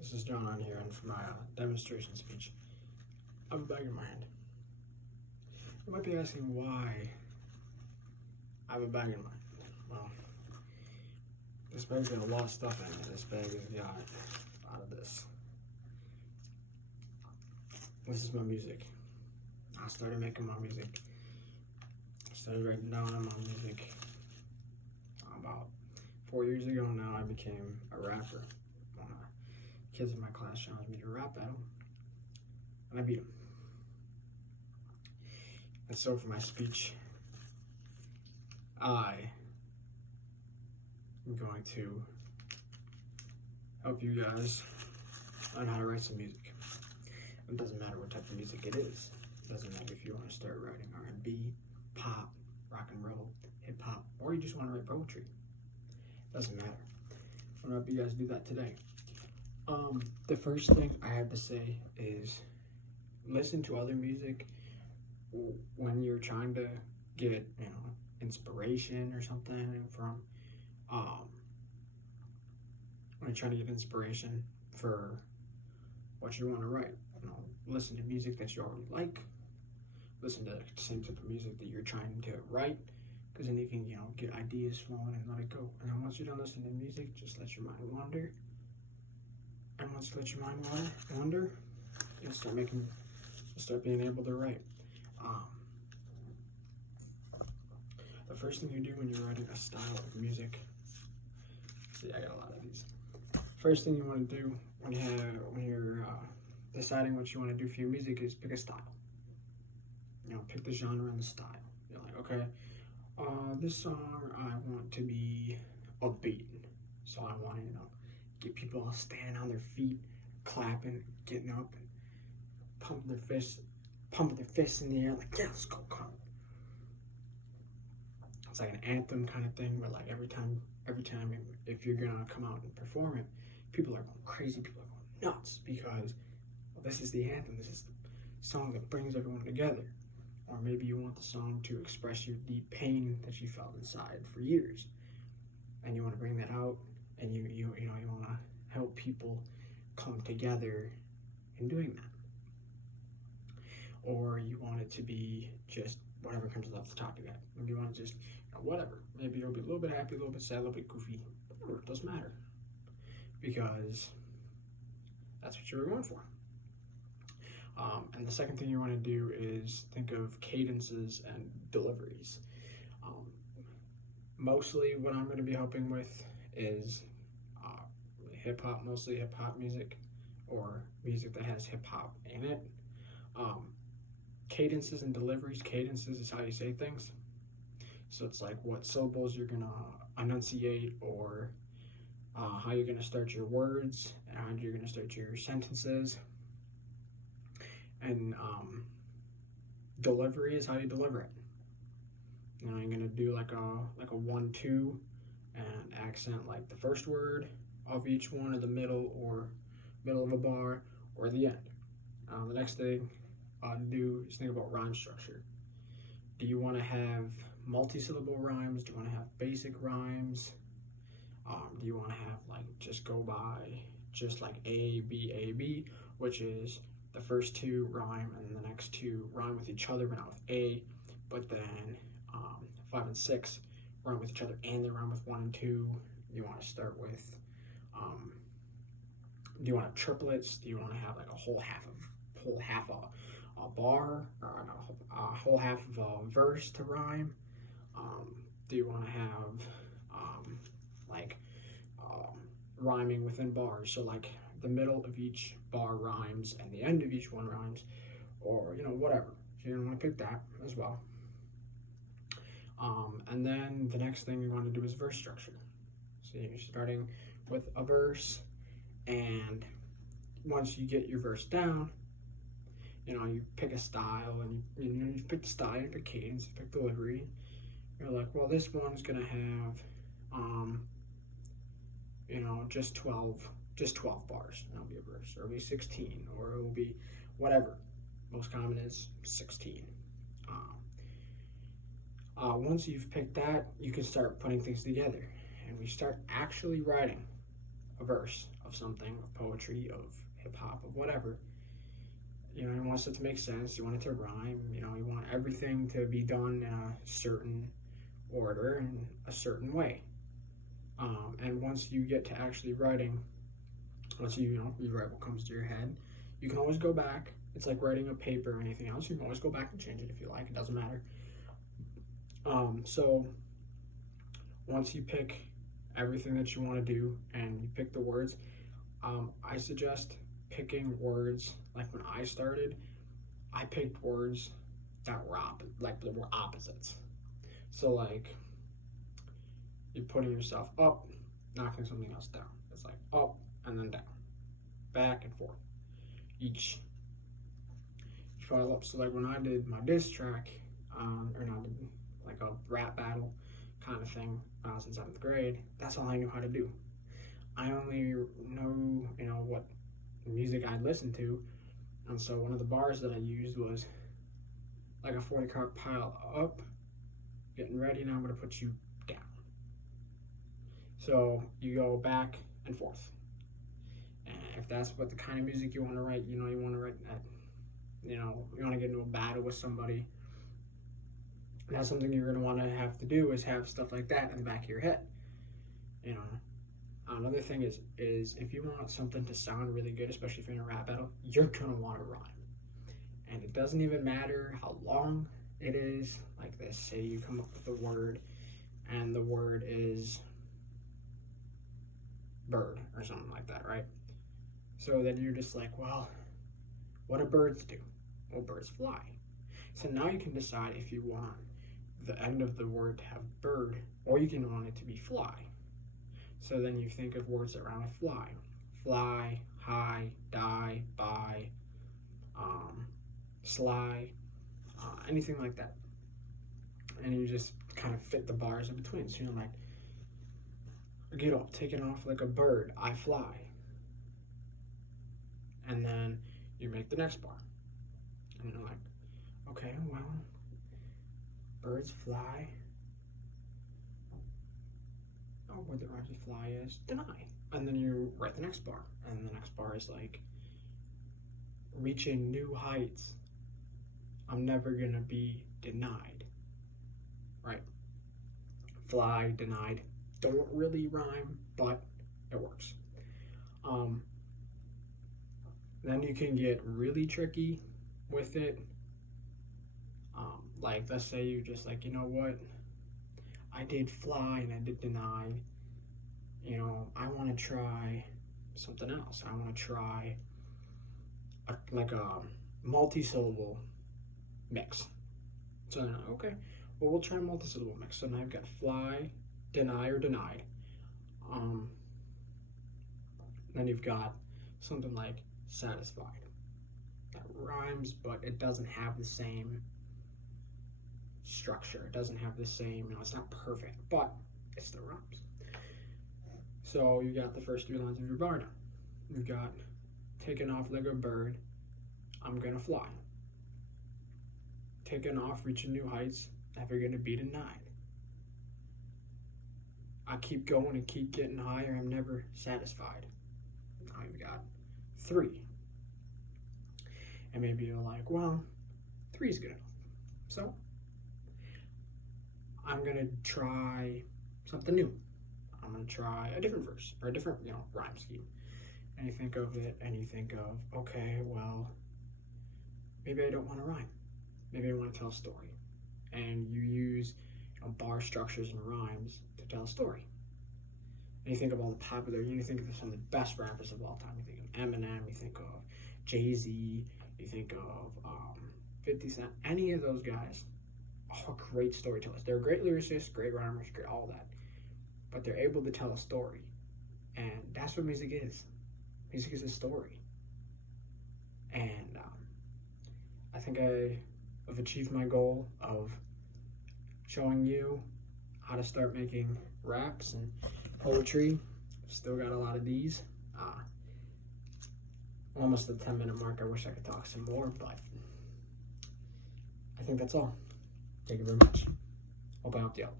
This is John on here, and for my demonstration speech, I have a bag in my hand. You might be asking why I have a bag in my hand. Well, this bag's got a lot of stuff in it. This bag has got a lot of this. This is my music. I started making my music. I started writing down my music about 4 years ago. Now I became a rapper. Kids in my class challenged me to a rap battle, and I beat them. And so for my speech, I am going to help you guys learn how to write some music. It doesn't matter what type of music it is. It doesn't matter if you want to start writing R&B, pop, rock and roll, hip hop, or you just want to write poetry. It doesn't matter. I'm gonna help you guys do that today. The first thing I have to say is listen to other music when you're trying to get, inspiration or something from, when you're trying to get inspiration for what you want to write. Listen to music that you already like. Listen to the same type of music that you're trying to write, because then you can, get ideas flowing and let it go. And then once you're done listening to music, just let your mind wander. And once you let your mind wander, you'll start being able to write. The first thing you do when you're writing a style of music, see, I got a lot of these. First thing you want to do when you're deciding what you want to do for your music is pick a style. Pick the genre and the style. You're like, okay, this song I want to be upbeat, so I want to, get people all standing on their feet, clapping, getting up, and pumping their fists in the air, like, yeah, let's go, come on. It's like an anthem kind of thing, where like every time, if you're gonna come out and perform it, people are going crazy, people are going nuts, because this is the anthem, this is the song that brings everyone together. Or maybe you want the song to express your deep pain that you felt inside for years, and you want to bring that out, and you want to help people come together in doing that. Or you want it to be just whatever comes off the top of your head. Maybe you want to just, whatever. Maybe it'll be a little bit happy, a little bit sad, a little bit goofy. Whatever, it doesn't matter. Because that's what you were going for. And the second thing you want to do is think of cadences and deliveries. Mostly what I'm going to be helping with is hip-hop, mostly hip-hop music, or music that has hip-hop in it. Cadences and deliveries. Cadences is how you say things. So it's like what syllables you're going to enunciate, or how you're going to start your words, and how you're going to start your sentences. And delivery is how you deliver it. You're going to do like a 1-2 and accent like the first word of each one, or the middle of a bar, or the end. The next thing to do is think about rhyme structure. Do you want to have multi-syllable rhymes? Do you want to have basic rhymes? Do you want to have just go by just like A, B, which is the first two rhyme and then the next two rhyme with each other but not with A, but then 5 and 6 rhyme with each other and they rhyme with 1 and 2. You want to start with, do you want to have triplets? Do you want to have like a whole half a bar, or a whole half of a verse to rhyme? Do you want to have rhyming within bars? So like the middle of each bar rhymes and the end of each one rhymes, or whatever. So you want to pick that as well. And then the next thing you want to do is verse structure. So you're starting with a verse, and once you get your verse down, you pick a style, and you pick the style, you pick cadence, you pick delivery. You're like, well, this one's gonna have just 12 bars, and it'll be a verse, or it'll be 16, or it will be whatever. Most common is 16. Once you've picked that, you can start putting things together, and we start actually writing a verse, a of something, of poetry, of hip hop, of whatever. You know, he wants it to make sense. You want it to rhyme. You know, you want everything to be done in a certain order and a certain way. And once you get to actually writing, once you write what comes to your head, you can always go back. It's like writing a paper or anything else. You can always go back and change it if you like. It doesn't matter. So once you pick everything that you want to do and you pick the words, I suggest picking words. Like when I started, I picked words that were opposites. So like you're putting yourself up, knocking something else down. It's like up and then down, back and forth. Each file up. So like when I did my diss track, or not like a rap battle kind of thing when I was in 7th grade, that's all I knew how to do. I only know, what music I'd listen to. And so one of the bars that I used was like a 40 car pile up, getting ready, now I'm going to put you down. So you go back and forth. And if that's what the kind of music you want to write, you want to write that, you want to get into a battle with somebody, that's something you're going to want to have to do, is have stuff like that in the back of your head. Another thing is if you want something to sound really good, especially if you're in a rap battle, you're going to want to rhyme. And it doesn't even matter how long it is. Like this, say you come up with a word and the word is bird or something like that, right? So then you're just like, well, what do birds do? Well, birds fly. So now you can decide if you want the end of the word to have bird, or you can want it to be fly. So then you think of words that rhyme with fly. Fly, high, die, buy, sly, anything like that. And you just kind of fit the bars in between. So you're like, get up, taking off like a bird, I fly. And then you make the next bar. And you're like, okay, well, birds fly. Oh, word that rhymes with fly is deny. And then you write the next bar. And the next bar is like, reaching new heights. I'm never gonna be denied. Right? Fly, denied. Don't really rhyme, but it works. Then you can get really tricky with it. Like, let's say you just like, you know what? I did fly and I did deny. I want to try something else. I want to try a multi-syllable mix. So then, okay, well, we'll try a multi-syllable mix. So now I've got fly, deny or denied. Then you've got something like satisfied. That rhymes, but it doesn't have the same structure. It doesn't have the same, it's not perfect, but it still rhymes. So you got the first 3 lines of your bar now. You've got taking off like a bird, I'm gonna fly. Taking off, reaching new heights, never gonna be denied. I keep going and keep getting higher, I'm never satisfied. Now you've got 3. And maybe you're like, well, 3 is good enough. So I'm gonna try something new. I'm gonna try a different verse or a different, rhyme scheme. And you think of it and you think of, okay, well, maybe I don't want to rhyme. Maybe I want to tell a story. And you use bar structures and rhymes to tell a story. And you think of all the popular, you think of some of the best rappers of all time. You think of Eminem, you think of Jay-Z, you think of 50 Cent, any of those guys are great storytellers. They're great lyricists, great rhymers, great all that. But they're able to tell a story. And that's what music is. Music is a story. And I think I've achieved my goal of showing you how to start making raps and poetry. Still got a lot of these. Almost the 10-minute mark. I wish I could talk some more, but I think that's all. Thank you very much. Hope I helped you out.